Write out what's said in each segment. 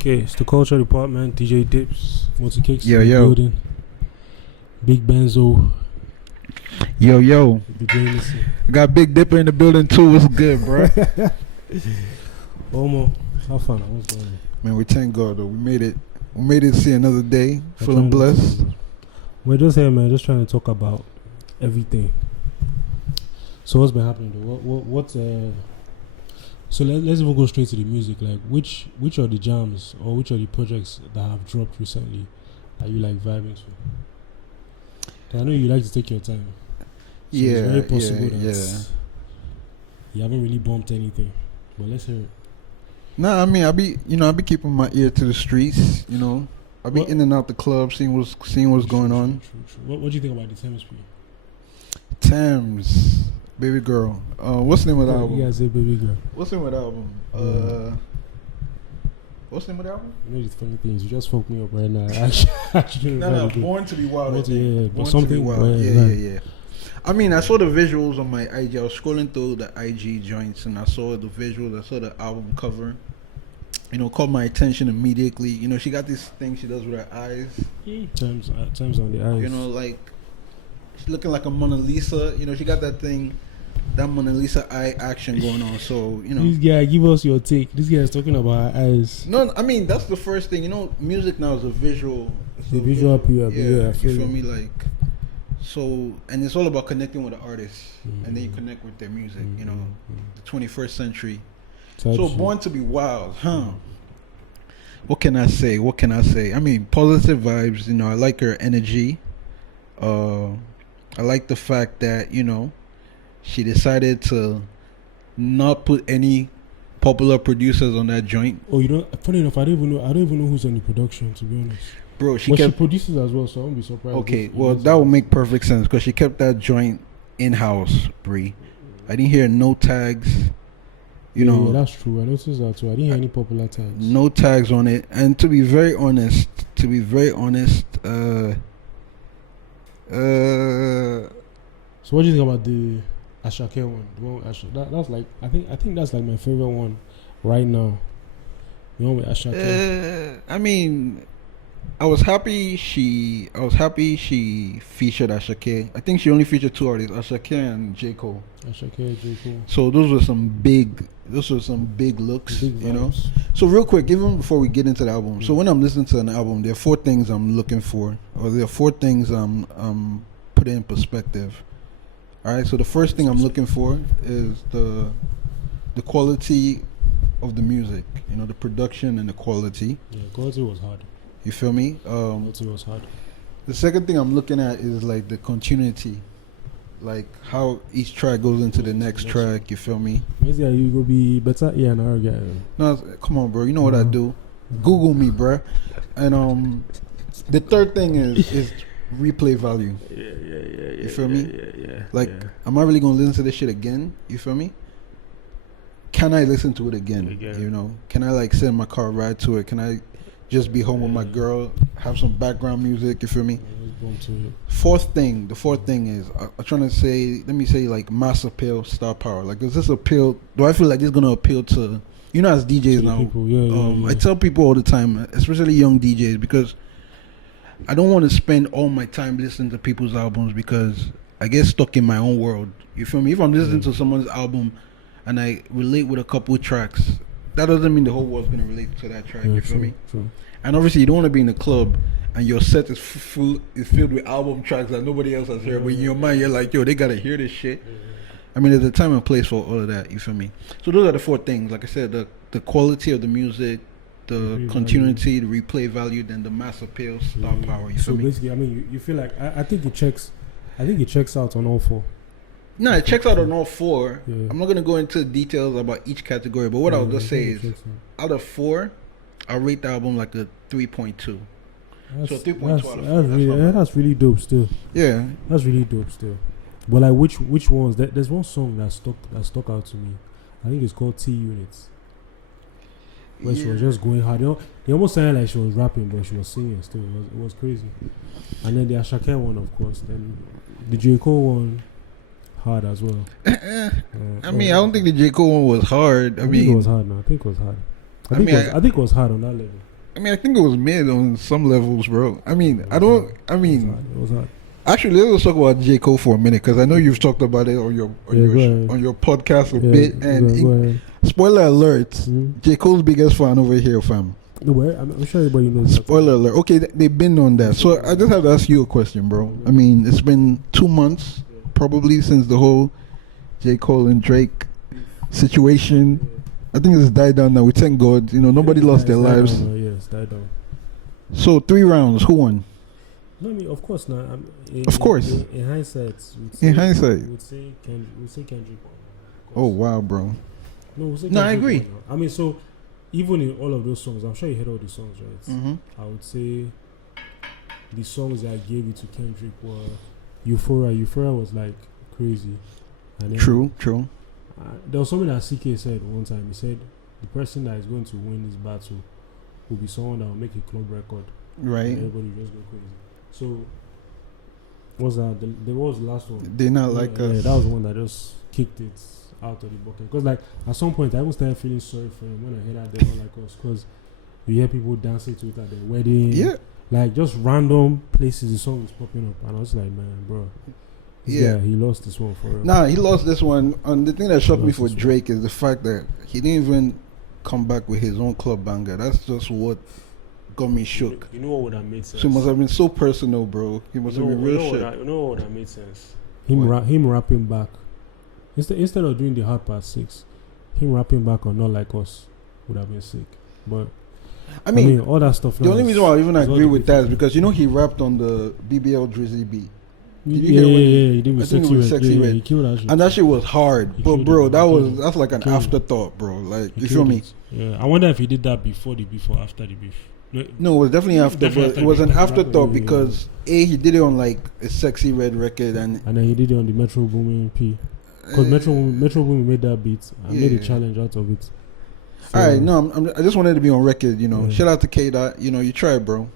Okay, it's the culture department. DJ Dips, Moticakes Yo, in the yo. building. Big Benzo, Yo. the Jameson. I got Big Dipper in the building too. What's good, bro? Omo, how fun? What's going on? Man, we thank God though. We made it. We made it to see another day. We're Feeling trying to blessed. talk about- We're just here, man. Just trying to talk about everything. So what's been happening though? What's So let's even go straight to the music. Like, which are the jams or which are the projects that have dropped recently that you like vibing to? 'Cause I know you like to take your time. So it's very possible that you haven't really bumped anything. But let's hear it. Nah, I mean, I be keeping my ear to the streets. You know, I be What? in and out the club, seeing what's going on. True. What do you think about the Thames P? Thames, baby girl. What's the name of the album? You guys say baby girl. What's the name of the album? What's the name of the album? You know these funny things. You just fucked me up right now. Actually, No, Born to be Wild. I think. yeah, Born but to something. Be Wild. Right. Yeah. I mean, I saw the visuals on my IG. I was scrolling through the IG joints and I saw the visuals. I saw the album cover. You know, caught my attention immediately. You know, she got this thing she does with her eyes. Times on the eyes. You know, like she's looking like a Mona Lisa. You know, she got that thing, that Mona Lisa eye action going on. So, you know. This guy, give us your take. This guy is talking about her eyes. No, I mean that's the first thing. You know, music now is a visual. The visual appeal. Yeah, I you feel feel it. me? Like, so, and it's all about connecting with the artist, and then you connect with their music. You know, the 21st century. Type So shit. Born to be Wild, huh? What can I say? I mean, positive vibes. You know, I like her energy. I like the fact that, you know, she decided to not put any popular producers on that joint. Oh, you know, funny enough, I don't even know who's on the production, to be honest. Bro, she But she kept. produces as well, so I won't be surprised. Okay, if- well, that would make perfect sense because she kept that joint in house, Bree. I didn't hear no tags. You Yeah, know, that's true. I noticed that too. I didn't hear any popular tags. no tags on it. And to be very honest, So what do you think about the Ashake one? The one with that's like I think that's like my favorite one right now. The one with Ashake. I mean, I was happy she featured Ashake. I think she only featured two artists, Ashake and J. Cole. Ashake, J. Cole. So those were some big looks, Big you know. vibes. So real quick, even before we get into the album, so when I'm listening to an album, there are four things I'm looking for, or there are four things I'm putting in perspective. All right. So the first thing I'm looking for is the quality of the music. You know, the production and the quality. Yeah, quality was hard. You feel me? Quality was hard. The second thing I'm looking at is like the continuity, like how each track goes into the next track. You feel me? Maybe you go be better here and our guy. No, come on, bro. You know what I do? Google me, bro. And the third thing is replay value. Yeah. You feel me? Yeah. Like, am I really gonna listen to this shit again? You feel me? Can I listen to it again? You know? Can I like sit in my car, ride to it? Can I just be home with my girl, have some background music? You feel me? The fourth thing is I'm trying to say, let me say like mass appeal, star power. Like, does this appeal? Do I feel like this is gonna appeal to, you know, as DJs now? People, yeah. I tell people all the time, especially young DJs, because I don't want to spend all my time listening to people's albums because I get stuck in my own world. You feel me? If I'm listening to someone's album and I relate with a couple tracks, that doesn't mean the whole world's gonna relate to that track. You feel me? True. And obviously, you don't want to be in a club and your set is filled with album tracks that nobody else has heard. But in your mind, you're like, yo, they gotta hear this shit. I mean, there's a time and place for all of that. You feel me? So those are the four things. Like I said, the quality of the music, the continuity, the replay value, then the mass appeal, star power. You feel me? So basically, I mean, you feel like I think it checks. I think it checks out on all four. No, it checks out on all four. Yeah. I'm not gonna go into details about each category, but what I'll just say is, out of four, I'll rate the album like a 3.2. So 3.2. That's really dope still. Yeah, That's really dope still. But like which ones? There's one song that stuck out to me. I think it's called T Units. Where she was just going hard. They almost sounded like she was rapping, but she was singing still. It was crazy. And then the Ashake one, of course. Then the J. Cole one, hard as well. I mean, I don't think the J. Cole one was hard. I think mean, it was hard. No, I think it was hard. I think it was hard on that level. I mean, I think it was mid on some levels, bro. I mean, I don't. I mean, It was hard. actually, let's talk about J. Cole for a minute because I know you've talked about it on your on your podcast a bit. And go ahead. spoiler alert: Mm-hmm. J. Cole's biggest fan over here, fam. No, well, I'm sure everybody knows. Spoiler alert. Okay, they've been on that. So I just have to ask you a question, bro. I mean, it's been 2 months probably since the whole J. Cole and Drake situation. I think it's died down now. We thank God. You know, nobody lost their lives. Yes, died down. So 3 rounds. Who won? No, I mean, of course not. Of course. In hindsight. In hindsight. We'd say Kendrick. Oh wow, bro. No, we'll say No, I Kendrick agree. won. I mean, so even in all of those songs, I'm sure you heard all the songs, right? Mm-hmm. I would say the songs that I gave it to Kendrick were Euphoria. Euphoria was like crazy. And then, True. there was something that CK said one time. He said the person that is going to win this battle will be someone that will make a club record. Right. And everybody will just go crazy. So, what's that? There was the last one. They not like us. Yeah, that was the one that just kicked it out of the bucket. Because, like, at some point, I even started feeling sorry for him when I heard that they were like us. Because you hear people dancing to it at their wedding. Yeah. Like, just random places the song is popping up. And I was like, man, bro. Yeah. He lost this one for real. Nah, he lost this one. And the thing that shocked me for Lost this Drake is the fact that he didn't even come back with his own club banger. That's just what got me shook. You know what would have made sense? So it must have been so personal, bro. He must have been real shit. You know what would have made sense? Him rapping back. Instead of doing the hard part 6, him rapping back on Not Like Us would have been sick. But I mean all that stuff. The only reason why I even agree with that is because you know he rapped on the BBL Drizzy beat. Did you hear he did with Sexy Red. He killed that shit. And that shit was hard. But bro, that's like an afterthought, bro. Like, you feel me? Yeah. I wonder if he did that before the beef or after the beef. No, it was definitely after, but it was an afterthought because he did it on like a Sexy Red record and then he did it on the Metro Boomin P. Because Metro Boomin made that beat and made a challenge out of it. So, alright, no, I just wanted to be on record, you know. Shout out to K-Dot, you know, you tried, bro.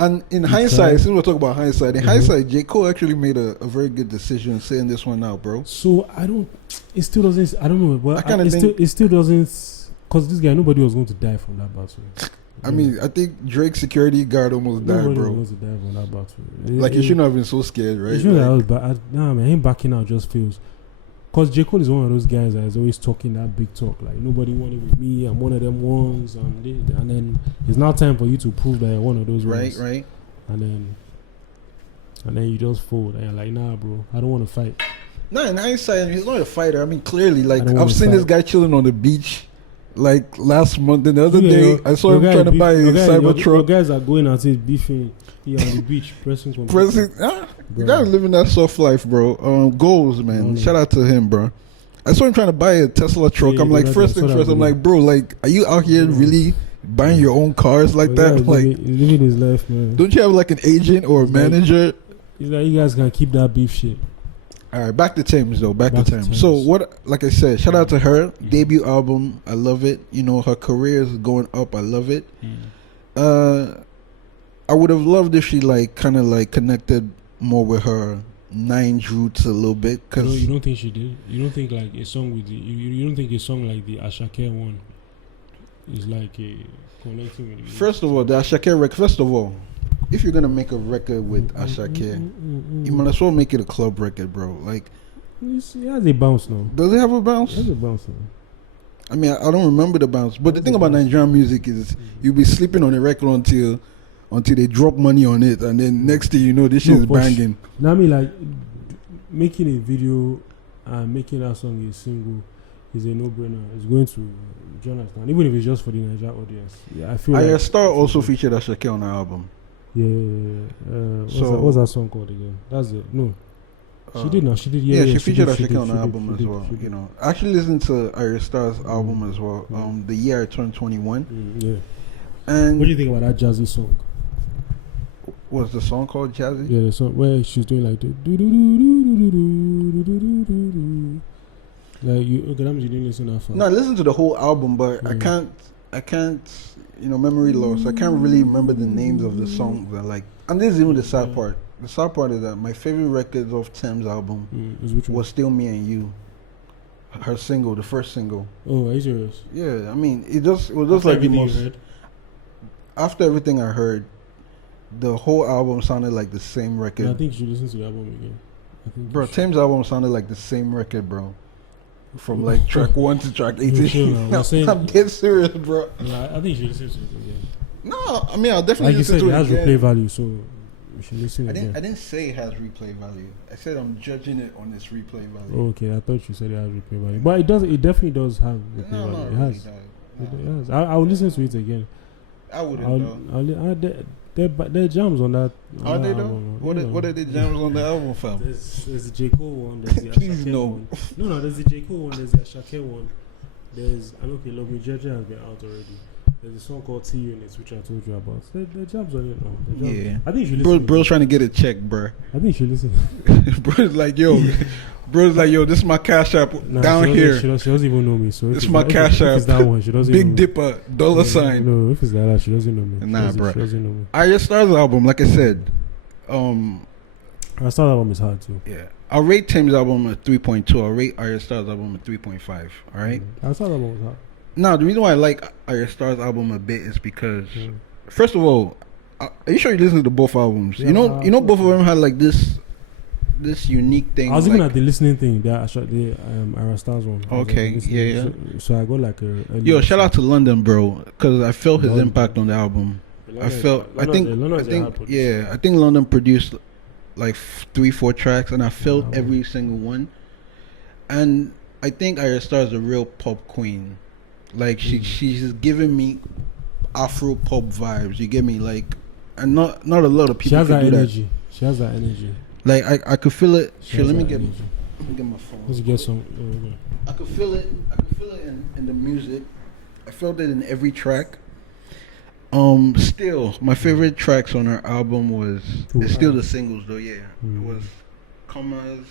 And in hindsight, since we're talking about hindsight, in hindsight, J. Cole actually made a very good decision saying this one out, bro. So it still doesn't, I don't know, but it still doesn't, because this guy, nobody was going to die from that battle. I mean, I think Drake's security guard almost died, bro. Nobody was going to die from that battle. Like, he shouldn't have been so scared, right? He shouldn't have, but nah, man, him backing out just feels, because J. Cole is one of those guys that is always talking that big talk. Like, nobody wanted with me. I'm one of them ones. And then it's now time for you to prove that you're one of those ones. Right. And then you just fold. And you're like, nah, bro. I don't want to fight. Nah, in hindsight, he's not a fighter. I mean, clearly, like, I've seen this guy chilling on the beach, like, last month. And the other day, I saw him trying to buy a Cybertruck. Your guys are going out and beefing here on the beach, pressing. You gotta living that soft life, bro. Goals, man. Shout out to him, bro. I saw him trying to buy a Tesla truck. Yeah, I'm like, first thing first, I'm like, bro, like, are you out here really buying your own cars like that? Like, he's living his life, man. Don't you have like an agent or a manager? He's like, you guys can keep that beef shit. All right, back to Thames though. Back to Thames. So what? Like I said, shout out to her debut album. I love it. You know, her career is going up. I love it. I would have loved if she like kind of like connected more with her Nines roots a little bit. Cause you don't think she did? You don't think like a song with the you don't think a song like the Ashake one is like a connecting with? First of all, the Ashake record. First of all, if you're gonna make a record with Ashake, you might as well make it a club record, bro. Like, it has a bounce now. Does it have a bounce? It has a bounce now. I mean, I don't remember the bounce. But the thing about Nigerian music is you'll be sleeping on a record until they drop money on it, and then next thing you know, this shit is banging. Now, I mean, like, making a video and making that song a single is a no-brainer. It's going to Jonathan, even if it's just for the Nigerian audience. Yeah, I feel like Star also featured Ashake on the album. Yeah. What's that song called again? That's it. No. She did now. She did. Yeah, she featured Ashake on the album as well. You know, I actually listened to Arya Star's album as well. The year I turned 21. Yeah. And what do you think about that jazzy song? What's the song called, Jazzy? Yeah, the song where she's doing like do do do do do do do do do do. Like you didn't listen that far. No, I listened to the whole album, but I can't. You know, memory loss. I can't really remember the names of the songs. And this is even the sad part. The sad part is that my favorite records of Thames' album was Still Me and You. Her single, the first single. Oh, are you serious? Yeah, I mean, it was just like the most. after everything I heard, the whole album sounded like the same record. And I think you should listen to the album again. Bro, Tim's album sounded like the same record, bro. From like track 1 to track 18. I'm dead serious, bro. Yeah, I think you should listen to it again. No, I mean, I'll definitely like listen to it. Like you said, it has again. replay value, so you should listen again. I didn't say it has replay value. I said I'm judging it on its replay value. Oh, okay, I thought you said it has replay value. But it does. It definitely does have replay value. No, it really has. does. It has. I'll listen to it again. I wouldn't there are jams on that. Are they though? What are the jams on the album, fam? There's the J. Cole one. There's the Please Ashake no. one. No, there's the J. Cole one. There's the Ashake one. There's okay, Love Me Jeje has been out already. There's a song called T Units, which I told you about. The jams on it now. Yeah. I think you should listen. Bro's trying to get a check, bro. I think you should listen. Bro's like, yo, this is my cash app down here. She doesn't even know me. So this is my cash app. If it's that one, she doesn't Big know me. Dipper, dollar sign. No, if it's that, she doesn't know me. Nah, bro. She doesn't know me. Arya Star's album, like I said, I thought that album is hard too. Yeah. I'll rate Tim's album a 3.2. I'll rate Arya Star's album a 3.5. All right? I thought that album was hard. Now, the reason why I like Arya Star's album a bit is because, first of all, are you sure you listen to both albums? Yeah, you know, both of them had like this unique thing. I was looking at the listening thing. The Arya Star's one. Okay, yeah. So I got like a yo, shout out to London, bro, because I felt his impact on the album. I think London produced like 3-4 tracks, and I felt every single one. And I think Arya Star is a real pop queen. Like she's giving me Afro pop vibes. You get me? Like, and not a lot of people. She has that do energy. That. She has that energy. Like I could feel it. Let me get my phone. Let's get some. I could feel it. In the music. I felt it in every track. Still, my favorite tracks on her album was it's still the singles though. Yeah, it was Commas.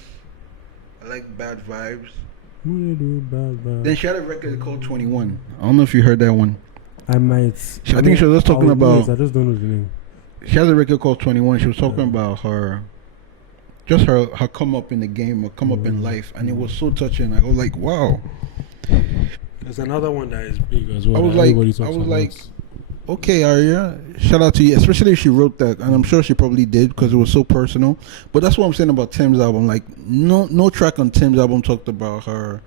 I like Bad Vibes. Then she had a record called 21. I don't know if you heard that one. I might. I think she was just talking about. I just don't know the name. She has a record called 21. She was talking about her come up in the game or come up in life, and it was so touching. I was like, wow. There's another one that is big as well. I was like, okay, Arya, shout out to you, especially if she wrote that, and I'm sure she probably did because it was so personal. But that's what I'm saying about Tim's album. Like, no track on Tim's album talked about her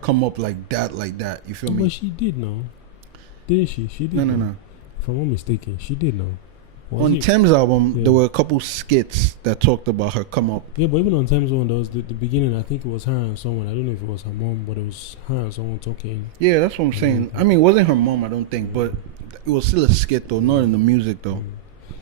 come up like that. You feel me? But she did know, didn't she? She did. No. If I'm not mistaken, she did know. On Tim's album, there were a couple skits that talked about her come up. Yeah, but even on Tim's one, there was the beginning. I think it was her and someone. I don't know if it was her mom, but it was her and someone talking. Yeah, that's what I'm saying. I mean, it wasn't her mom, I don't think, but it was still a skit though, not in the music though.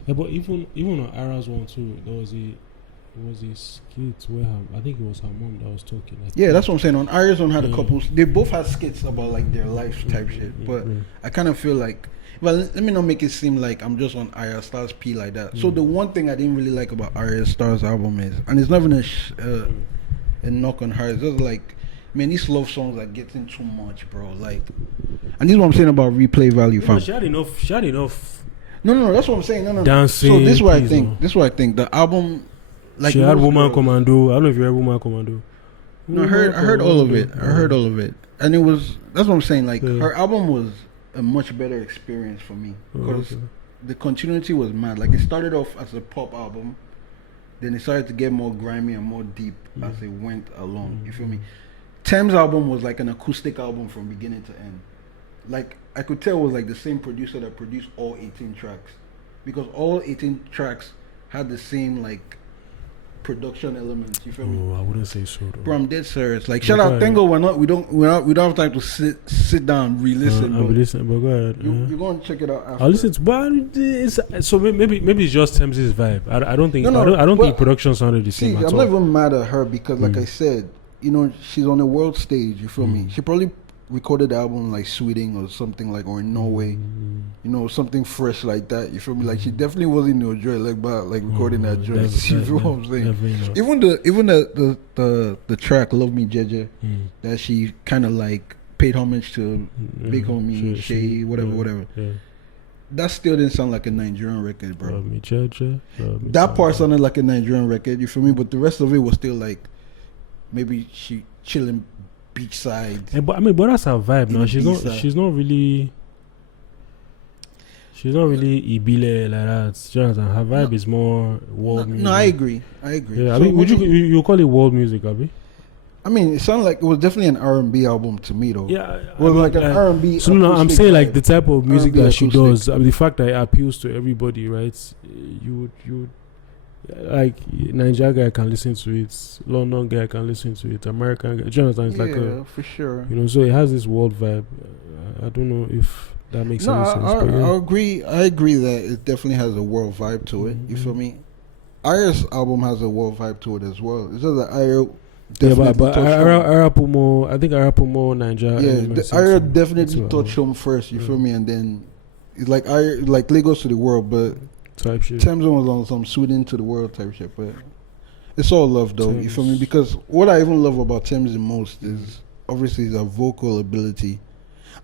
Yeah, but even on Ara's one too, there was a skit where I think it was her mom that was talking. Yeah, that's what I'm saying. On Ara's one had a couple. They both had skits about like their life type shit, but I kind of feel like. Well, let me not make it seem like I'm just on Arya Star's P like that. So the one thing I didn't really like about Arya Star's album is, and it's not even a knock on her, it's just like, man, these love songs are getting too much, bro. Like, and this is what I'm saying about replay value, fam. She had enough. No, that's what I'm saying. No. Dancing. So this is what I think. This is what I think. The album, like, she had Woman Commando. I don't know if you heard Woman Commando. No, I heard all of it. I heard all of it, and it was. That's what I'm saying. Like, her album was a much better experience for me because the continuity was mad. Like, it started off as a pop album, then it started to get more grimy and more deep as it went along. You feel me? Tim's album was like an acoustic album from beginning to end. Like, I could tell it was like the same producer that produced all 18 tracks, because all 18 tracks had the same like production elements. You feel me? I wouldn't say so though. Bro, I'm dead serious. Like, shout out Tango. We don't have time to sit down re-listen. I'll be listening, but go ahead. You're going to check it out after. I'll listen to, but so maybe it's just Tim's vibe. I don't think I don't think production sounded the same. I'm not even mad at her because, like I said, she's on a world stage. You feel me? She probably recorded the album like Sweden or something, like, or in Norway. Something fresh like that. You feel me? Like, she definitely wasn't in Joy like recording that joint. You feel what I'm saying? Even the track "Love Me Jeje" that she kind of like paid homage to Big Homie Shay, whatever. Yeah. That still didn't sound like a Nigerian record, bro. Love me Jeje. That part sounded like a Nigerian record. You feel me? But the rest of it was still like maybe she chilling beachside. But that's her vibe now. She's not really. She's not really Ibile like that. Jonathan, her vibe is more world music. No, I agree. Yeah, So would you call it world music, Abi? I mean, it sounded like it was definitely an R&B album to me, though. Yeah, it was like an R&B. So no, I'm saying like the type of music R&B that she does. acoustic. I mean, the fact that it appeals to everybody, right? You would like Nigeria guy can listen to it, London guy can listen to it, American guy. Jonathan is like for sure. So it has this world vibe. I don't know if that makes any sense. I agree. I agree that it definitely has a world vibe to it. You feel me? Aya's album has a world vibe to it as well. It's just that Aya definitely but Aya put more. I think Aya put more Nigeria. Yeah, Aya definitely touched home first. You feel me? And then it's like Aya, like Lagos to the world, but type shit. Thames was on some Sweden to the world type shit. But it's all love though. You feel me? Because what I even love about Thames the most is obviously the vocal ability.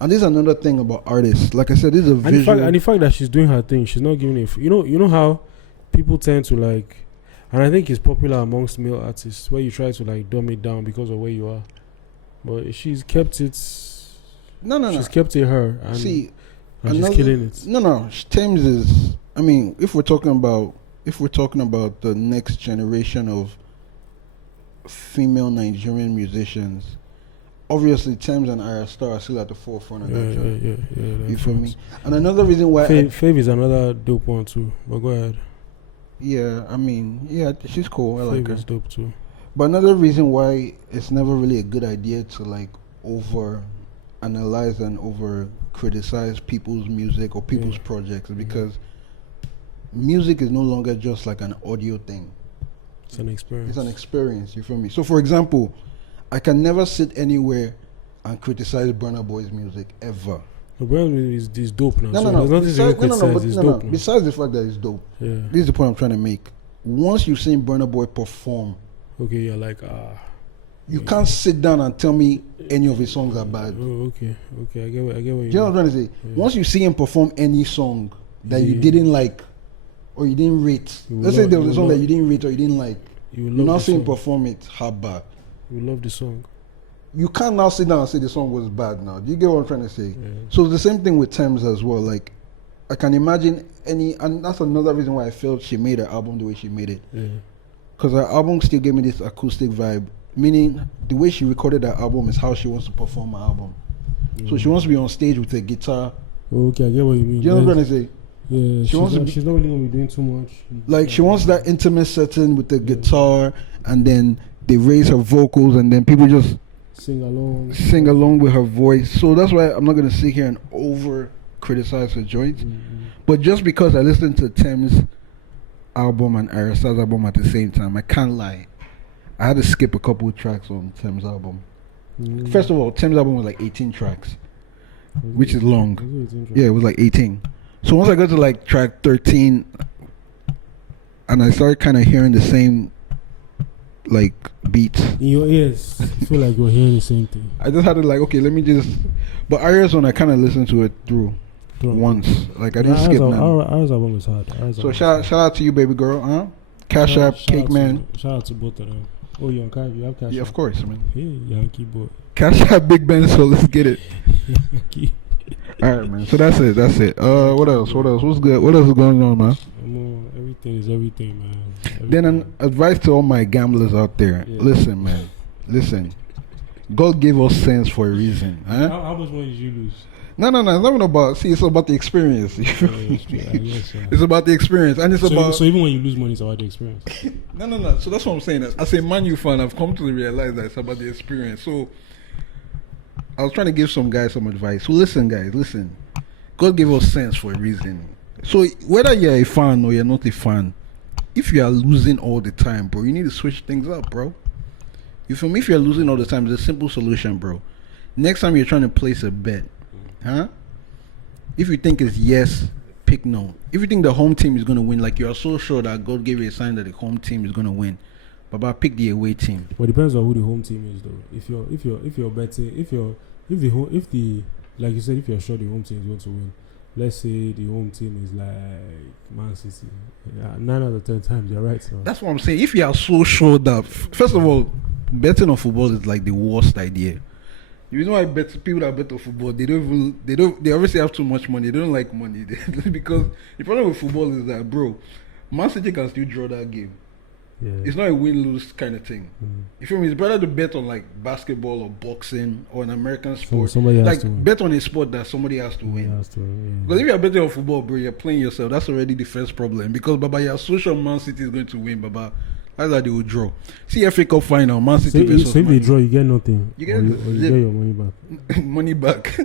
And this is another thing about artists. Like I said, this is a visual. And the fact that she's doing her thing, she's not giving it. You know how people tend to like, and I think it's popular amongst male artists where you try to like dumb it down because of where you are. But she's kept it. No. She's kept it her. And, she's killing it. No. Thames is. I mean, if we're talking about the next generation of female Nigerian musicians. Obviously, Thames and Aya Star are still at the forefront of that job. Yeah. You feel me? And another reason why Fav is another dope one too. But go ahead. Yeah, I mean, yeah, she's cool. I like her. Fav is dope too. But another reason why it's never really a good idea to like over analyze and over criticize people's music or people's projects is because music is no longer just like an audio thing. It's an experience. It's an experience. You feel me? So, for example, I can never sit anywhere and criticize Burna Boy's music ever. The Burna Boy is dope now. No. Dope. Besides the fact that it's dope, yeah. This is the point I'm trying to make. Once you've seen Burna Boy perform, okay, you're like you can't sit down and tell me any of his songs are bad. Oh, okay, I get what you mean. You know what I'm trying to say? Yeah. Once you see him perform any song that you didn't like or you didn't rate, let's say there was a song that you didn't rate or you didn't like, you're not seeing him perform it, how bad? You love the song. You can't now sit down and say the song was bad now. Do you get what I'm trying to say? Yeah. So it's the same thing with Thames as well. Like, I can imagine and that's another reason why I felt she made her album the way she made it. Because her album still gave me this acoustic vibe. Meaning, the way she recorded her album is how she wants to perform her album. So she wants to be on stage with a guitar. Okay, I get what you mean. Do you know what I'm trying to say? Yeah, she's not really going to be doing too much. Like, she wants that intimate setting with the guitar, and then they raise her vocals, and then people just sing along with her voice. So that's why I'm not going to sit here and over criticize her joints. But just because I listened to Thames' album and Aya Star's album at the same time, I can't lie. I had to skip a couple of tracks on Thames' album. First of all, Thames' album was like 18 tracks, which is long. Yeah, it was like 18. So once I got to like track 13, and I started kind of hearing the same like beats in your ears, I feel like you're hearing the same thing. I just had to like, okay, let me just. But Aya's one, I kind of listened to it through once. Like I didn't skip none. Aya's album is hard. So shout out to you, baby girl, huh? Cash App, Cake Man. Shout out to both of them. Oh, you have Cash App? Yeah, of course, man. Hey, Yankee boy. Cash App, Big Ben, so let's get it. Yankee. Alright, man. So that's it. What else? What's good? What else is going on, man? Everything is everything, man. Everything. Then an advice to all my gamblers out there. Yeah. Listen, man. Listen. God gave us sense for a reason. Huh? How much money did you lose? No. It's not about. See, it's about the experience. It's about the experience, and it's about. So even when you lose money, it's about the experience. No. So that's what I'm saying. As a Man U fan, I've come to realize that it's about the experience. So I was trying to give some guys some advice. So listen, guys, listen. God gave us sense for a reason. So whether you're a fan or you're not a fan, if you are losing all the time, bro, you need to switch things up, bro. You feel me? If you're losing all the time, there's a simple solution, bro. Next time you're trying to place a bet, huh? If you think it's yes, pick no. If you think the home team is gonna win, like you are so sure that God gave you a sign that the home team is gonna win, but pick the away team. Well, it depends on who the home team is, though. If you're betting, if the like you said, if you're sure the home team is going to win, let's say the home team is like Man City, 9 out of 10 times you're right. So. That's what I'm saying. If you are so sure that, first of all, betting on football is like the worst idea. The reason why people that bet on football, they obviously have too much money. They don't like money. Because the problem with football is that, bro, Man City can still draw that game. Yeah. It's not a win-lose kind of thing. You feel me? It's better to bet on like basketball or boxing or an American sport. Somebody has to bet on a sport that somebody has to win. Because if you're betting on football, bro, you're playing yourself. That's already the first problem. Because Baba, your social Man City is going to win, Baba. That's how they will draw. See FA Cup final, Man City versus so if they draw, you get nothing. You get, or you get your money back. Money back.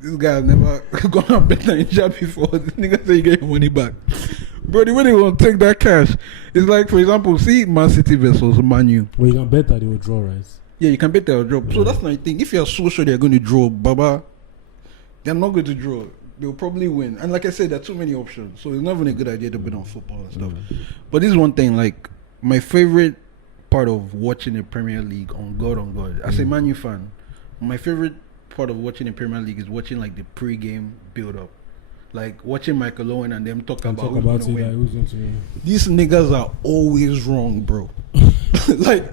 This guy has never gone on bet Ninja before. This nigga say you get your money back. Bro, the way they will take that cash is like, for example, see Man City versus Man U. Well, you can bet that they will draw, right? Yeah, you can bet they will draw. Yeah. So that's my thing. If you're so sure they're going to draw, Baba, they're not going to draw. They'll probably win. And like I said, there are too many options. So it's not even a good idea to bet on football and stuff. But this is one thing, like, my favorite part of watching the Premier League on God, as a Man U fan, my favorite part of watching the Premier League is watching like the pre-game build-up. Like watching Michael Owen and them talk about who's going to win. These niggas are always wrong, bro. Like,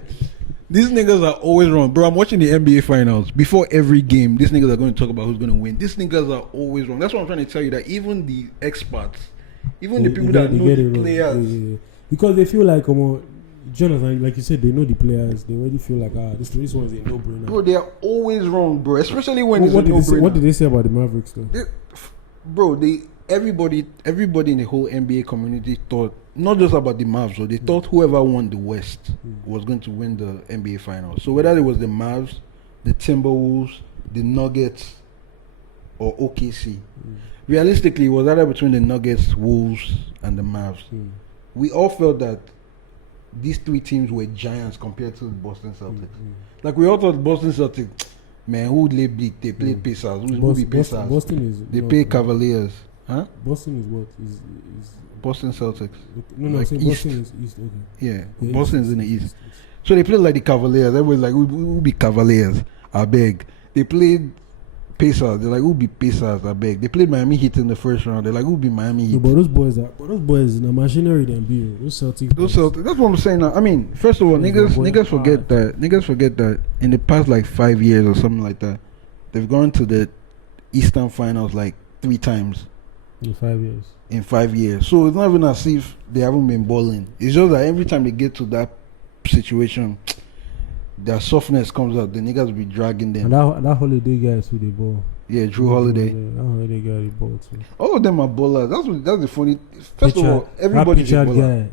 these niggas are always wrong. Bro, I'm watching the NBA finals. Before every game, these niggas are going to talk about who's going to win. These niggas are always wrong. That's what I'm trying to tell you, that even the experts, even the people that know the players. Because they feel like, Jonathan, like you said, they know the players. They already feel like, this one is a no-brainer. Bro, they are always wrong, bro. Especially when it's a no-brainer. What did they say about the Mavericks, though? Everybody in the whole NBA community thought, not just about the Mavs, so they thought whoever won the West was going to win the NBA Finals. So whether it was the Mavs, the Timberwolves, the Nuggets, or OKC, realistically, it was either between the Nuggets, Wolves, and the Mavs. We all felt that these three teams were giants compared to the Boston Celtics. Like, we all thought Boston Celtics, man, who would they beat? They played Pacers. Who be Pacers? They play Cavaliers. Huh? Boston is what? Is Boston Celtics. No, like Boston is East. Okay. Yeah, Boston is in the East. So they played like the Cavaliers. Everybody's like, who be Cavaliers? I beg. They played Pacers. They're like, who be Pacers? I beg. They played Miami Heat in the first round. They're like, who be Miami Heat? But those boys in the machinery than be those Celtics. That's what I'm saying now. I mean, first of all, niggas forget that in the past like 5 years or something like that, they've gone to the Eastern Finals like 3 times. In 5 years. In 5 years. So it's not even as if they haven't been balling. It's just that every time they get to that situation, their softness comes out. The niggas will be dragging them. And that Holiday guy is who they ball. Yeah, Drew Holiday. That Holiday guy, they ball too. All of them are ballers. That's the funny. First of all, everybody's a baller.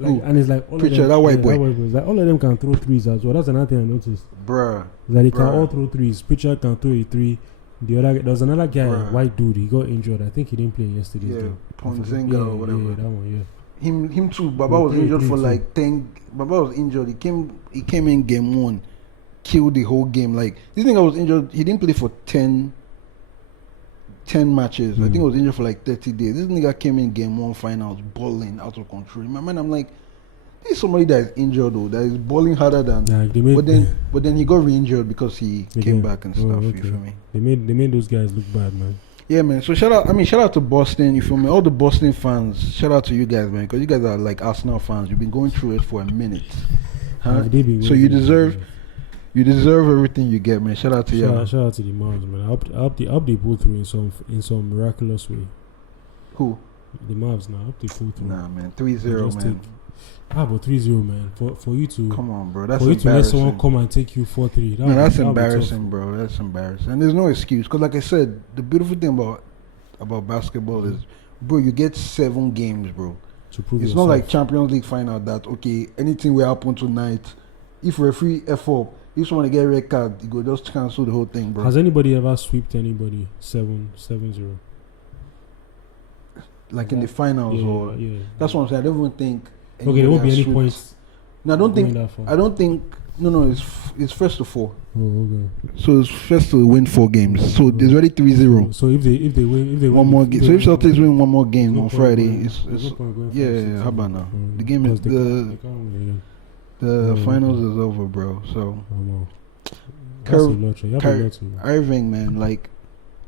Guy, and it's like all Pritchard, of them, that white boy. Like all of them can throw threes as well. That's another thing I noticed. Bruh. That they can all throw threes. Pritchard can throw a 3. There was another guy, white dude. He got injured. I think he didn't play yesterday. Yeah, Ponzenga or whatever. Yeah, that one. Yeah. Him too. Baba was injured for like 10. Baba was injured. He came in game 1, killed the whole game. Like, this nigga was injured. He didn't play for 10 matches. I think he was injured for like 30 days. This nigga came in game 1 finals, balling out of control. In my mind, I'm like, this is somebody that is injured though, that is balling harder than. But then he got re-injured because he came back and stuff. Okay. You feel me? They made those guys look bad, man. Yeah, man. So shout out to Boston. You feel me? All the Boston fans. Shout out to you guys, man, because you guys are like Arsenal fans. You've been going through it for a minute. Huh? So you deserve everything you get, man. Shout out to you. Shout out to the Mavs, man. I hope they pull through in some miraculous way. Who? The Mavs now. I hope they pull through. Nah, man. 3-0, man. But 3-0, man. For you to come on, bro. That's for you embarrassing. to let someone come and take you 4-3. That's embarrassing, bro. That's embarrassing. And there's no excuse, because like I said, the beautiful thing about basketball is, bro, you get 7 games, bro. To prove it's yourself. Not like Champions League final that anything will happen tonight. If referee F up, if someone to get a red card, you go just cancel the whole thing, bro. Has anybody ever swept anybody 7-0? Like in the finals that's what I'm saying. I don't even think. Okay, there won't be any points. No, I don't think. No, it's first to 4. Oh, okay. So it's first to win 4 games. So there's already 3-0. So if they win one more game. So if Celtics win one more game on Friday, it's how about now? The game is the finals is over, bro. So Irving, man, like,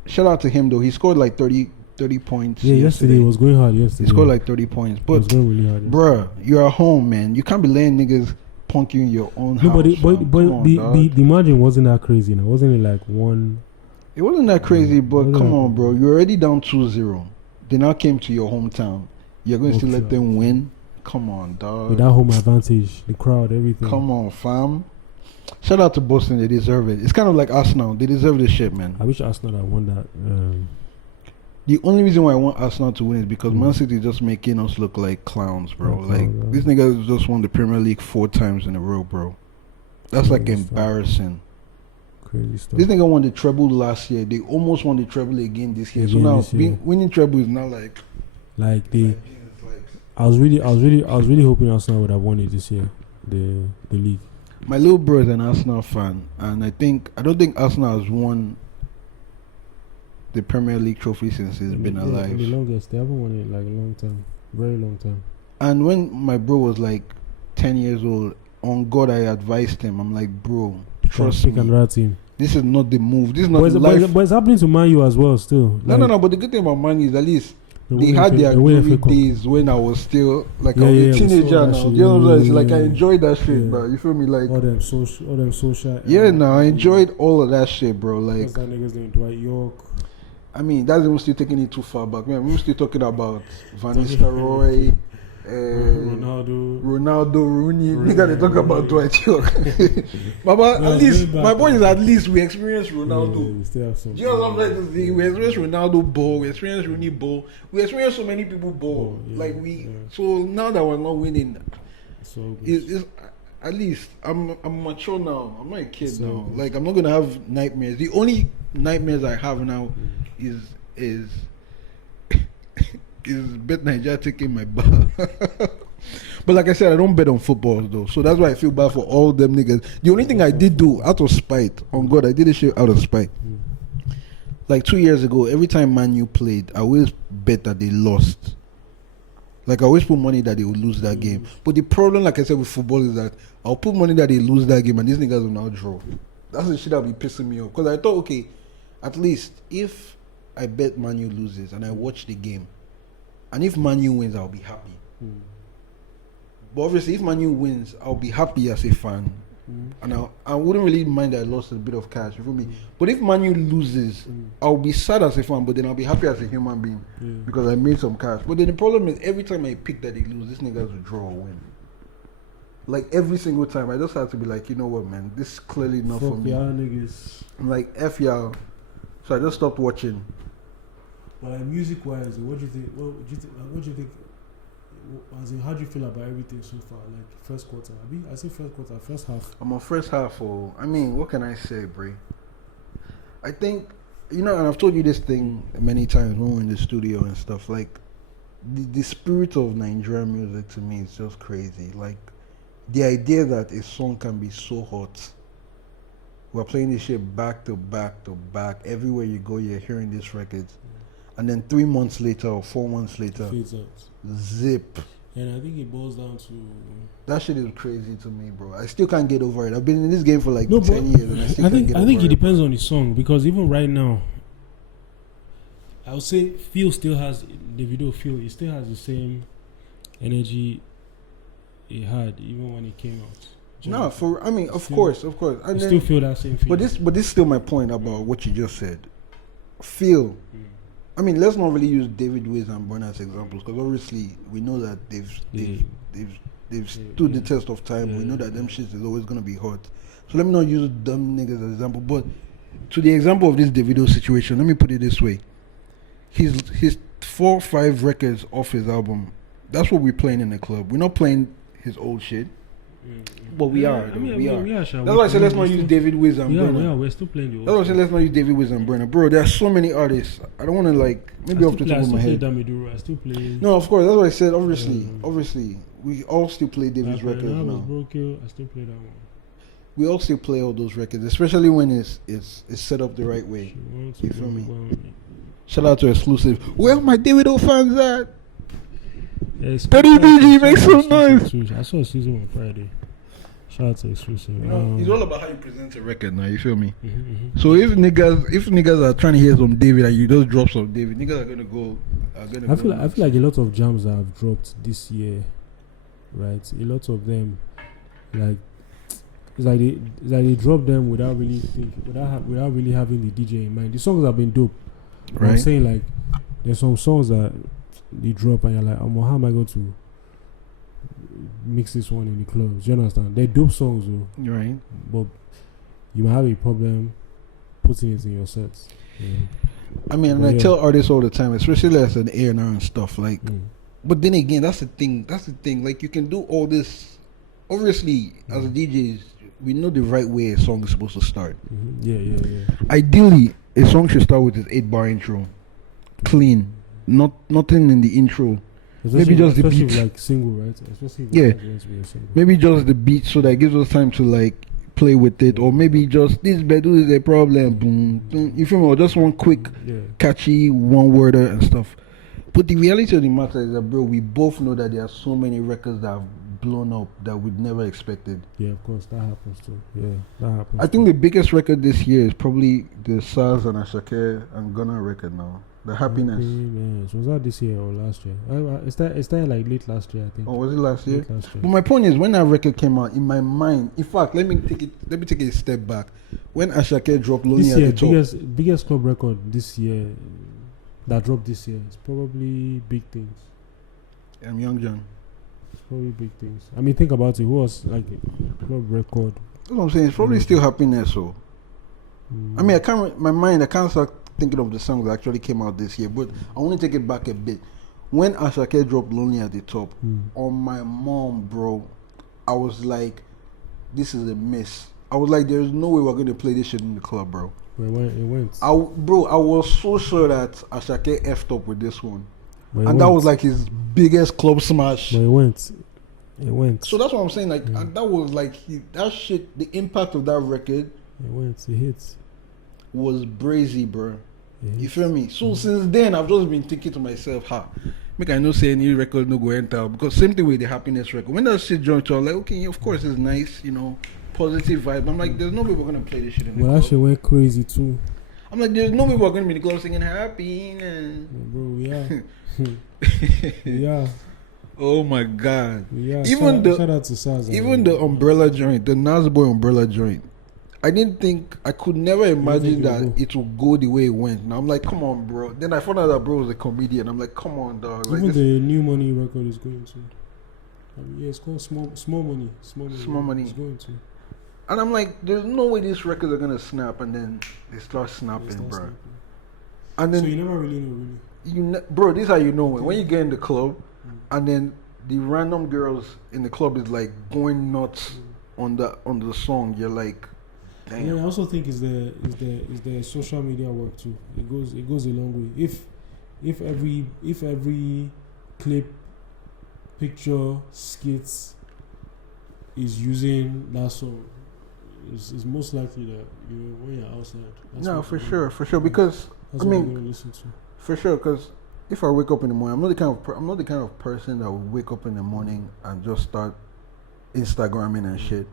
shout out to him though. He scored like 30 points. Yeah, yesterday was going hard. He scored like 30 points. But it was going really hard. Bruh, you're at home, man. You can't be letting niggas punk you in your own No, house. but On, the margin wasn't that crazy now. Wasn't it like one? It wasn't that crazy, but come on, bro. You're already down 2-0. They now came to your hometown. You're going to let them win? Come on, dog. With that home advantage, the crowd, everything. Come on, fam. Shout out to Boston. They deserve it. It's kind of like Arsenal. They deserve this shit, man. I wish Arsenal had won that. The only reason why I want Arsenal to win is because Man City is just making us look like clowns, bro. These niggas just won the Premier League 4 times in a row, bro. That's like embarrassing. Crazy stuff. This nigga won the treble last year. They almost won the treble again this year. So now winning treble is now like they. I was really hoping Arsenal would have won it this year, the league. My little bro is an Arsenal fan, and I don't think Arsenal has won the Premier League trophy since he's been alive. The longest. They haven't won it like a long time, very long time. And when my bro was like 10 years old, on God I advised him. I'm like, bro, trust me. Team. This is not the move. This is not life. But it's happening to Man U as well still. No. But the good thing about Man U is at least they had their glory days when I was still like I was a teenager now. You know what I'm saying? Like I enjoyed that shit, bro. You feel me? Like all them social. Yeah, no, I enjoyed all of that shit, bro. Like that niggas doing Dwight York. I mean, that's even still taking it too far back. Man, we're still talking about Van Nistelrooy, Ronaldo, Rooney. Nigga, they talk about Dwight York. But at least, my point is at least we experienced Ronaldo. We still have some. You know what I'm saying? To see? We experienced Ronaldo ball. We experienced Rooney ball. We experienced so many people ball. So now that we're not winning, it's at least I'm mature now. I'm not a kid now. Like I'm not gonna have nightmares. The only nightmares I have now is Bet Nigeria taking my ball. But like I said, I don't bet on football though, so that's why I feel bad for all them niggas. The only thing I did do out of spite, on God, I did this shit out of spite. Like 2 years ago, every time Man U played, I always bet that they lost. Like I always put money that they would lose that game. But the problem, like I said, with football is that I'll put money that they lose that game, and these niggas will now draw. That's the shit that'll be pissing me off. Because I thought, okay, at least if I bet Man U loses and I watch the game, and if Man U wins, I'll be happy. But obviously, if Man U wins, I'll be happy as a fan. And I wouldn't really mind that I lost a bit of cash, you feel me? But if Man U loses, I'll be sad as a fan, but then I'll be happy as a human being because I made some cash. But then the problem is, every time I pick that they lose, this niggas will draw or win. Like every single time, I just have to be like, you know what, man, this is clearly not for me. Y'all niggas. I'm like, F y'all. So I just stopped watching. But like music-wise, what do you think? What do you think? As in, how do you feel about everything so far? Like first quarter, I say first quarter, first half. I'm on first half. I mean, what can I say, Bray? I think, and I've told you this thing many times when we're in the studio and stuff. Like, the spirit of Nigerian music to me is just crazy. Like, the idea that a song can be so hot. We're playing this shit back to back to back. Everywhere you go, you're hearing these records. And then 3 months later or 4 months later, fades out. Zip. And I think it boils down to that shit is crazy to me, bro. I still can't get over it. I've been in this game for like 10 years, and I still can't get over it. I think it depends on the song, because even right now, I would say Feel still has the video. Feel it still has the same energy it had even when it came out. No, of course. I still feel that same feeling. But this is still my point about what you just said. Feel. Let's not really use David Wiz and Burna as examples, because obviously we know that they've stood the test of time. We know that them shit is always gonna be hot. So let me not use them niggas as an example. But to the example of this Davido situation, let me put it this way: his 4 or 5 records off his album. That's what we're playing in the club. We're not playing his old shit. But we are. We are. That's why I said let's not use David Wiz and Burna. Yeah, we're still playing the old. That's why I said let's not use David Wiz and Burna. Bro, there are so many artists. I don't want to maybe off the top of my head. I still play. No, of course. That's what I said. Obviously, we all still play David's records now. I still play that one. We all still play all those records, especially when it's set up the right way. You feel me? Shout out to Exclusive. Where are my Davido fans at? Daddy BG, make some noise. I saw Exclusive on Friday. Shout out to Exclusive. It's all about how you present a record now, you feel me? So if niggas are trying to hear some David and you just drop some David, niggas are gonna go. I feel like a lot of jams that have dropped this year, right? A lot of them, Like they drop them without really thinking, without really having the DJ in mind. The songs have been dope. Right. I'm saying like there's some songs that they drop and you're like, how am I going to mix this one in the clubs? You understand? They're dope songs though. You're right. But you might have a problem putting it in your sets. Yeah. I mean, and I tell artists all the time, especially as an A&R and stuff, like, but then again, that's the thing. Like, you can do all this. Obviously, as a DJ, we know the right way a song is supposed to start. Yeah. Ideally, a song should start with its 8-bar intro. Clean. Nothing in the intro. Maybe just the beat. Like single, right? Especially maybe just the beat so that it gives us time to, like, play with it, or maybe just this bedu is a problem, boom, boom, you feel me, or just one quick catchy one worder and stuff. But the reality of the matter is that, bro, we both know that there are so many records that have blown up that we'd never expected. Yeah, of course, that happens too. Yeah, that happens. I think the biggest record this year is probably the SARS and Ashake and Ghana record now. The Happiness. Yes. Was that this year or last year? It's that like late last year, I think. Oh, was it last year? Last year. But my point is, when that record came out, in my mind, in fact, let me take a step back. When Ashake dropped Lonely at the Top, biggest club record this year that dropped this year, it's probably Big Things. Young John. It's probably Big Things. I mean, think about it. Who was like a club record? That's what I'm saying. It's probably still Happiness. So, I mean, I can't start thinking of the songs that actually came out this year, but I want to take it back a bit. When Ashake dropped Lonely at the Top, on my mom, bro, I was like, this is a miss. I was like, there's no way we're going to play this shit in the club, bro. But it went. I was so sure that Ashake effed up with this one. And that was like his biggest club smash. But it went. So that's what I'm saying. Like, and that was like, that shit, the impact of that record. It hits. Was brazy, bro. You feel me? So since then, I've just been thinking to myself, make I know say any record no go enter, because same thing with the Happiness record. When that shit joined, I was like, okay, of course it's nice, positive vibe. I'm like, there's no way we're gonna play this shit in the club. That shit went crazy too. I'm like, there's no way we're gonna be in the club singing Happiness. Bro, we are. We are. Oh my god. Yeah. Shout out to SARS. Even the umbrella joint, the Nas Boy umbrella joint. I could never imagine that it would go the way it went. And I'm like, come on, bro. Then I found out that bro was a comedian. I'm like, come on, dog. Even like the New Money record is going to. It's called Small Money. Small Money. It's going to. And I'm like, there's no way these records are gonna snap, and then they start snapping, bro. And then so you never really know, bro. This is how you know when you get in the club, and then the random girls in the club is like going nuts on the song. You're like. Damn. Yeah, I also think is the social media work too. It goes a long way. If every clip, picture, skits is using that song, it's most likely that when you're outside. No, for sure. Because that's what you're gonna listen to. For sure, because if I wake up in the morning, I'm not the kind of person that will wake up in the morning and just start Instagramming and shit.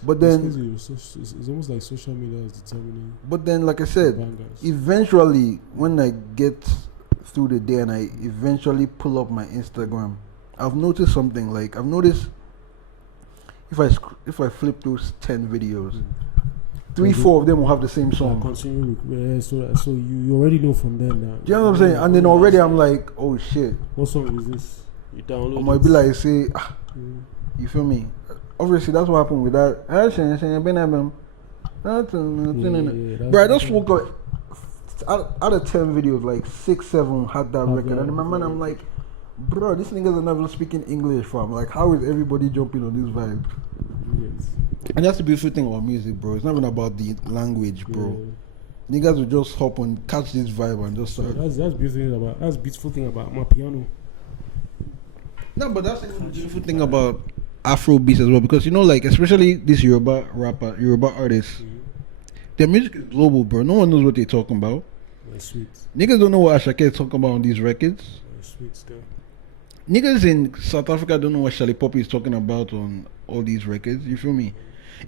But then it's almost like social media is determining. But then, like I said, eventually, when I get through the day and I eventually pull up my Instagram, I've noticed something. Like I've noticed if I flip through 10 videos, 3-4 of them will have the same song. Continue. So you already know from there now. Do you know what I'm saying? And then already I'm like, oh shit. What song is this? You download. I might be like, say, you feel me? Obviously, that's what happened with that. Bro, I just woke up. Out of 10 videos, like 6, 7 had that record. And in my mind, I'm like, bro, these niggas are never speaking English, fam. Like, how is everybody jumping on this vibe? Yes. And that's the beautiful thing about music, bro. It's not even about the language, bro. Yeah. Niggas will just hop on, catch this vibe, and just start. That's beautiful thing about my piano. No, but that's the beautiful thing about Afro beats as well, because like especially this Yoruba artists, their music is global, bro. No one knows what they're talking about. Sweet. Niggas don't know what Ashake is talking about on these records. Sweet stuff. Niggas in South Africa don't know what Charlie Poppy is talking about on all these records. You feel me?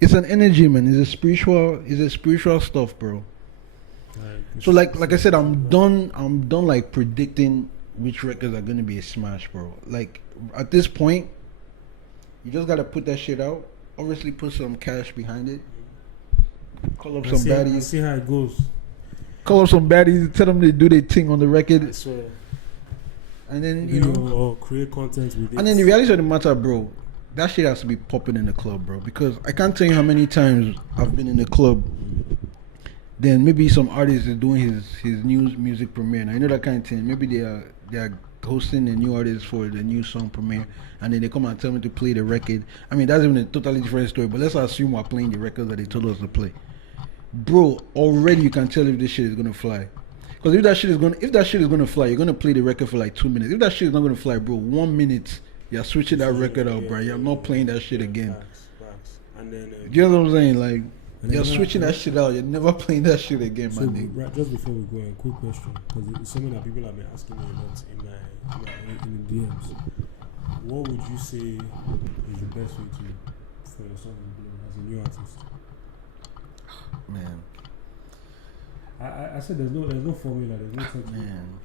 It's an energy, man. It's a spiritual stuff, bro. So like I said, I'm done like predicting which records are gonna be a smash, bro. Like at this point, you just gotta put that shit out obviously put some cash behind it. Call up I some see, baddies. see how it goes. Call up some baddies. Tell them they do their thing on the record. I swear. And then or create content with it. And then the reality of the matter, bro, that shit has to be popping in the club, bro. Because I can't tell you how many times I've been in the club. Then maybe some artist is doing his new music premiere. And I know that kind of thing. Maybe they are hosting a new artist for the new song premiere, and then they come and tell me to play the record. I mean, that's even a totally different story. But let's assume we're playing the record that they told us to play. Bro, already you can tell if this shit is gonna fly. Because if that shit is gonna fly, you're gonna play the record for like 2 minutes. If that shit is not gonna fly, bro, 1 minute you're switching that record out, bro. You're not playing that shit again. Facts. And then you know what I'm saying? Like you're switching that shit out. You're never playing that shit again, so man. Right, just before we go, a quick question, because it's something that people have been asking me a lot in the DMs. What would you say is the best way for your song to blow as a new artist? Man, I said there's no formula, there's no technique. Man.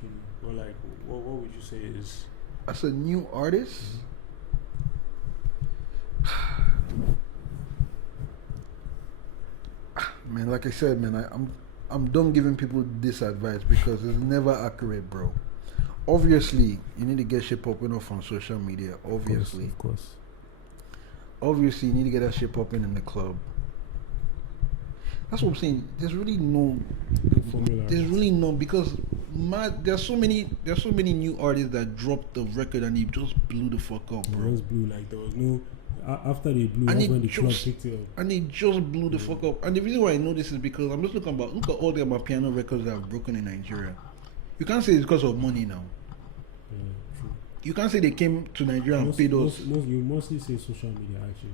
But like, what would you say is as a new artist? Man, like I said, man, I'm done giving people this advice because it's never accurate, bro. Obviously, you need to get shit popping off on social media. Obviously, of course. Obviously, you need to get that shit popping in the club. That's what I'm saying. There's really no formula. There's really no, because there's so many new artists that dropped the record and it just blew the fuck up, bro. It just blew, like there was no. After they blew, that's when the club picked it up. And it just blew the fuck up. And the reason why I know this is because I'm just look at all the piano records that have broken in Nigeria. You can't say it's because of money now. Yeah, true. You can't say they came to Nigeria and paid us. You mostly say social media, actually.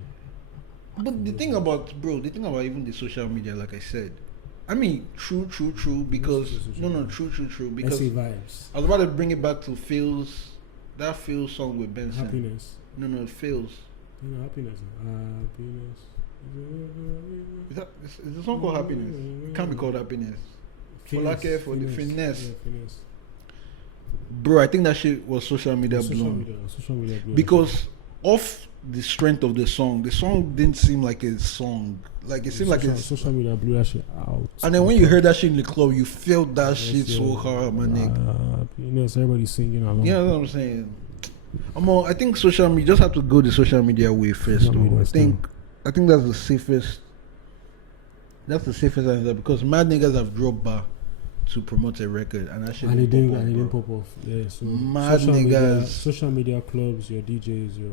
But the thing about even the social media, like I said, I mean, true, because true, because vibes. I was about to bring it back to that Phil's song with Benson. Happiness. No, Phil's. Happiness. Is the song called Happiness? It can't be called Happiness. For the finesse. Yeah, finesse. Bro, I think that shit was social media blown. Social media blown. Because of the strength of the song didn't seem like a song. Like it seemed like it's social media blew that shit out. And then when you heard that shit in the club, you felt that shit so hard, my nigga. Happiness, everybody singing along. You know what I'm saying? I think social media, just have to go the social media way first, though. I think that's the safest. That's the safest answer, because mad niggas have dropped bar to promote a record and that shit didn't pop off. Yeah, so mad niggas, social media clubs, your DJs, your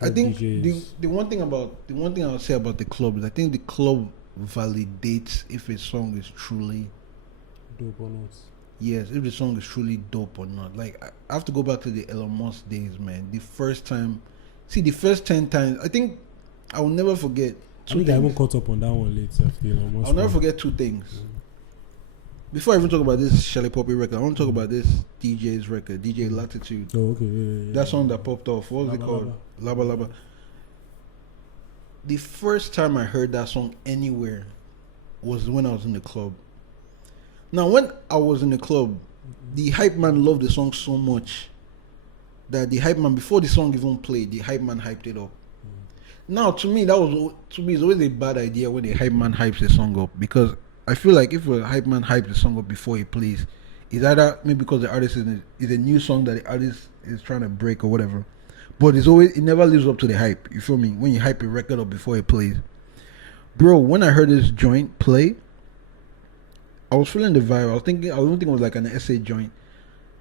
I think DJs. the one thing I would say about the club is I think the club validates if a song is truly dope or not. Yes, if the song is truly dope or not. Like I have to go back to the Elon Musk days, man. The first 10 times, I think I will never forget. I haven't caught up on that one later. I'll never forget two things. Before I even talk about this Shelly Poppy record, I want to talk about this DJ's record, DJ Latitude. Oh, okay. Yeah. That song that popped off. What was it called? Laba Laba. The first time I heard that song anywhere was when I was in the club. Now, when I was in the club, the hype man loved the song so much that the hype man, before the song even played, the hype man hyped it up. Now, to me, it's always a bad idea when the hype man hypes a song up, because I feel like if a hype man hypes the song up before he plays, it's either maybe because the artist is a new song that the artist is trying to break or whatever, but it never lives up to the hype. You feel me? When you hype a record up before it plays, bro. When I heard this joint play, I was feeling the vibe. I don't think it was like an essay joint,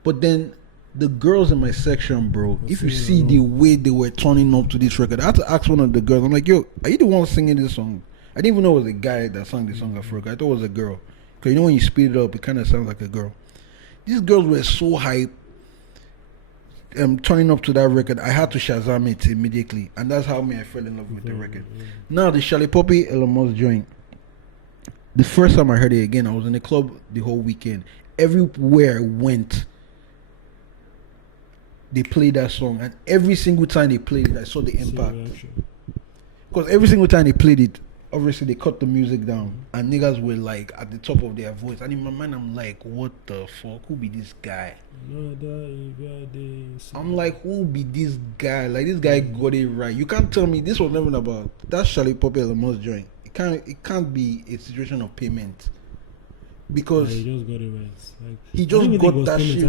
but then the girls in my section, bro, if you see the way they were turning up to this record, I had to ask one of the girls. I'm like, yo, are you the one singing this song? I didn't even know it was a guy that sang the song at first. I thought it was a girl, because when you speed it up, it kind of sounds like a girl. These girls were so hyped, turning up to that record. I had to Shazam it immediately, and that's how I fell in love with the record. Now the Shelly Poppy Elon Musk joint. The first time I heard it again, I was in the club the whole weekend. Everywhere I went, they played that song, and every single time they played it, I saw the impact. Because every single time they played it, obviously they cut the music down, and niggas were like at the top of their voice. And in my mind, I'm like, what the fuck? Who be this guy? I'm like, who be this guy? Like, this guy got it right. You can't tell me this was never about that Charlie Poppy Amos joint. It can't be a situation of payment. Because he just got it right. Like, he just got that shit.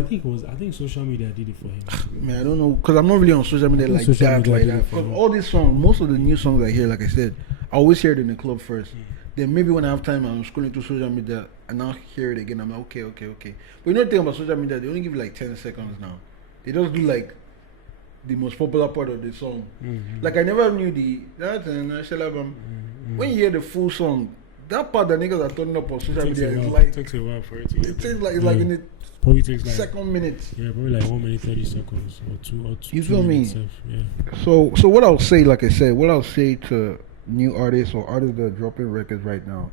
I think social media did it for him. Man, I don't know, because I'm not really on social media like that. Because all these songs, most of the new songs I hear, like I said, I always hear it in the club first. Then maybe when I have time, I'm scrolling through social media and I'll hear it again. I'm like, okay. But you know the thing about social media, they only give like 10 seconds now. They just do like the most popular part of the song. Like I never knew when you hear the full song, that part that niggas are turning up on social media is like it takes a while for it to get. It takes like in the probably takes like second minute. Yeah, probably like 1 minute 30 seconds or two. You feel me? Yeah. So what I'll say, like I said, what I'll say to new artists or artists that are dropping records right now,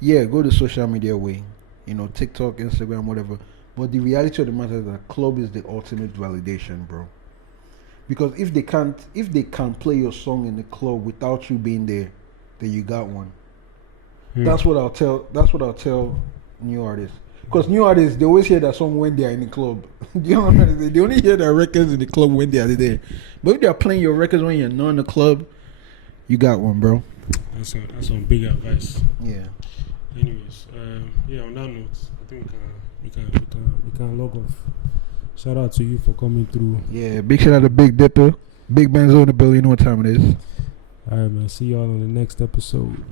yeah, go the social media way, you know, TikTok, Instagram, whatever. But the reality of the matter is that club is the ultimate validation, bro. Because if they can't play your song in the club without you being there, then you got one. That's what I'll tell new artists. Because new artists, they always hear that song when they are in the club. You know what I mean? They only hear their records in the club when they are there. But if they are playing your records when you're not in the club, you got one, bro. That's some big advice. Yeah. Anyways, on that note, I think we can log off. Shout out to you for coming through. Yeah, big shout out to Big Dipper. Big Benzo in the bill, you know what time it is. Alright, man. See y'all on the next episode.